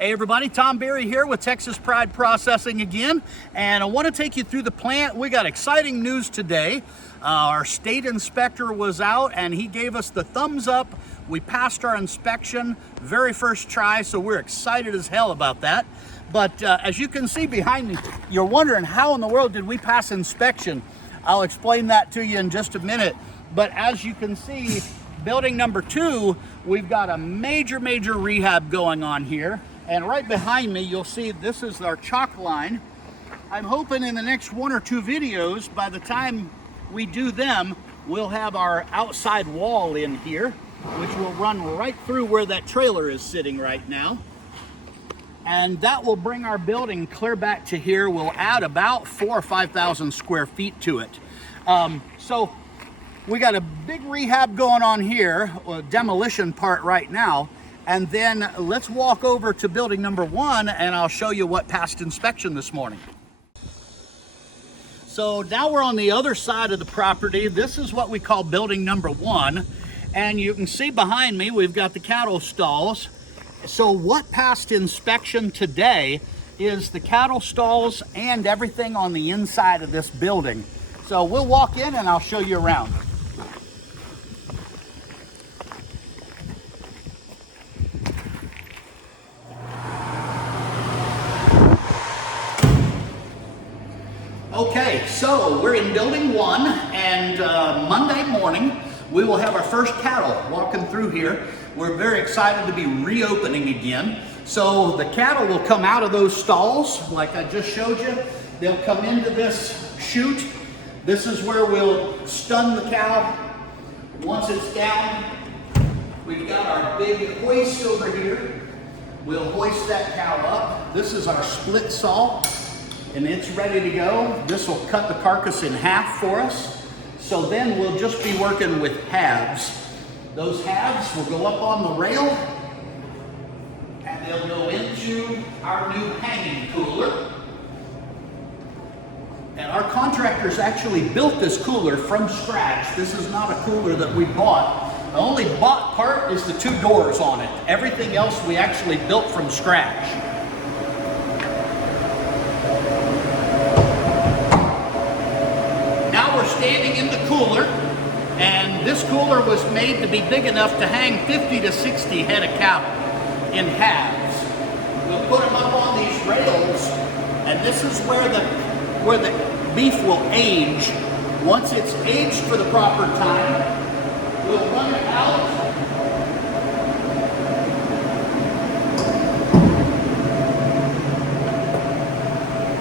Hey everybody, Tom Berry here with Texas Pride Processing again, and I want to take you through the plant. We got exciting news today. Our state inspector was out and he gave us the thumbs up. We passed our inspection, very first try, so we're excited as hell about that. But as you can see behind me, you're wondering how in the world did we pass inspection? I'll explain that to you in just a minute. But as you can see, building number 2, we've got a major rehab going on here. And right behind me, you'll see this is our chalk line. I'm hoping in the next 1 or 2 videos, by the time we do them, we'll have our outside wall in here, which will run right through where that trailer is sitting right now. And that will bring our building clear back to here. We'll add about 4,000 or 5,000 square feet to it. So we got a big rehab going on here, a demolition part right now. And then let's walk over to building number 1 and I'll show you what passed inspection this morning. So now we're on the other side of the property. This is what we call building number 1. And you can see behind me, we've got the cattle stalls. So what passed inspection today is the cattle stalls and everything on the inside of this building. So we'll walk in and I'll show you around. Okay, so we're in building 1, and Monday morning we will have our first cattle walking through here. We're very excited to be reopening again. So the cattle will come out of those stalls like I just showed you. They'll come into this chute. This is where we'll stun the cow. Once it's down, we've got our big hoist over here. We'll hoist that cow up. This is our split saw, and it's ready to go. This will cut the carcass in half for us. So then we'll just be working with halves. Those halves will go up on the rail and they'll go into our new hanging cooler. And our contractors actually built this cooler from scratch. This is not a cooler that we bought. The only bought part is the 2 doors on it. Everything else we actually built from scratch. Standing in the cooler, and this cooler was made to be big enough to hang 50 to 60 head of cattle in halves. We'll put them up on these rails, and this is where the beef will age. Once it's aged for the proper time, we'll run it out.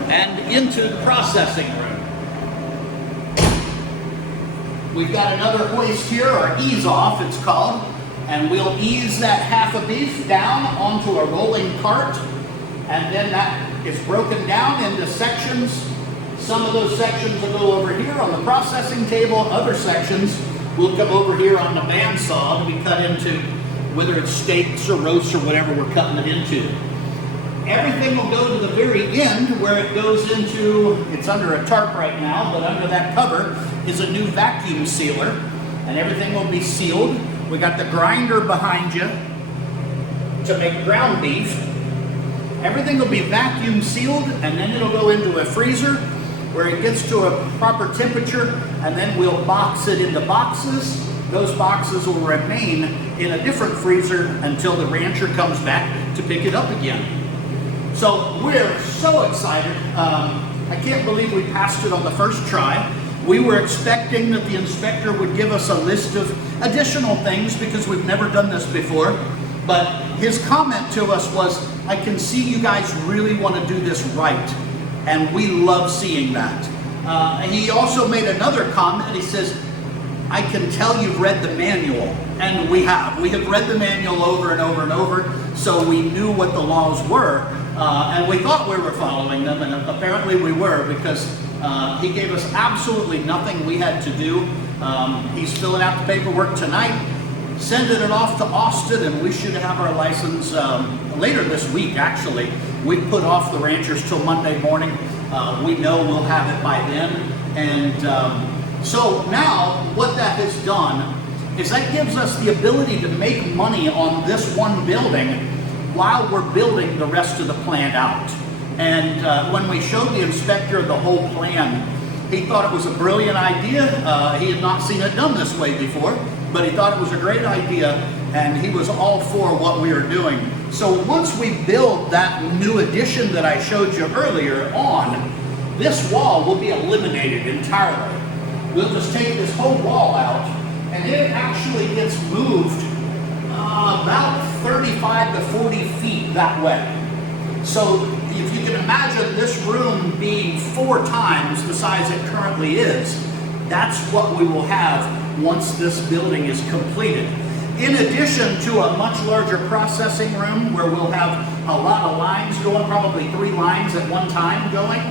And into the processing room. We've got another hoist here, or ease off it's called, and we'll ease that half a beef down onto a rolling cart, and then that is broken down into sections. Some of those sections will go over here on the processing table. Other sections will come over here on the bandsaw to be cut into, whether it's steaks or roasts or whatever we're cutting it into. Everything will go to the very end where it goes into, it's under a tarp right now, but under that cover is a new vacuum sealer, and everything will be sealed. We got the grinder behind you to make ground beef. Everything will be vacuum sealed, and then it'll go into a freezer where it gets to a proper temperature, and then we'll box it into boxes. Those boxes will remain in a different freezer until the rancher comes back to pick it up again. So we're so excited. I can't believe we passed it on the first try. We were expecting that the inspector would give us a list of additional things because we've never done this before. But his comment to us was, I can see you guys really want to do this right. And we love seeing that. He also made another comment. He says, I can tell you've read the manual. And we have. We have read the manual over and over and over, so we knew what the laws were. And we thought we were following them, and apparently we were, because he gave us absolutely nothing we had to do. He's filling out the paperwork tonight, sending it off to Austin, and we should have our license later this week, actually. We put off the ranchers till Monday morning. We know we'll have it by then. And so now what that has done is that gives us the ability to make money on this one building while we're building the rest of the plan out. And when we showed the inspector the whole plan, he thought it was a brilliant idea. He had not seen it done this way before, but he thought it was a great idea, and he was all for what we were doing. So once we build that new addition that I showed you earlier on, this wall will be eliminated entirely. We'll just take this whole wall out, and it actually gets moved about 35 to 40 feet that way. So if you can imagine this room being 4 times the size it currently is, that's what we will have once this building is completed. In addition to a much larger processing room where we'll have a lot of lines going, probably 3 lines at one time going,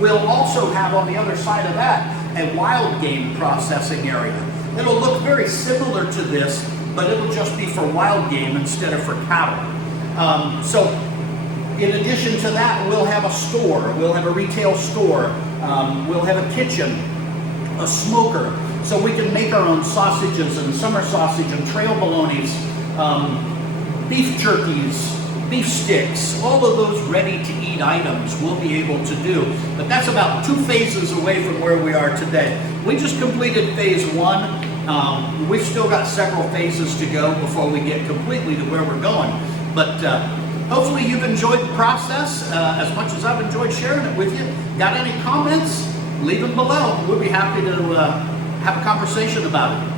we'll also have on the other side of that a wild game processing area. It'll look very similar to this, but it'll just be for wild game instead of for cattle. So in addition to that, we'll have a store, we'll have a retail store, we'll have a kitchen, a smoker, so we can make our own sausages and summer sausage and trail bolognas, beef jerkies, beef sticks, all of those ready-to-eat items we'll be able to do. But that's about 2 phases away from where we are today. We just completed phase 1. We've still got several phases to go before we get completely to where we're going. But hopefully you've enjoyed the process as much as I've enjoyed sharing it with you. Got any comments? Leave them below. We'll be happy to have a conversation about it.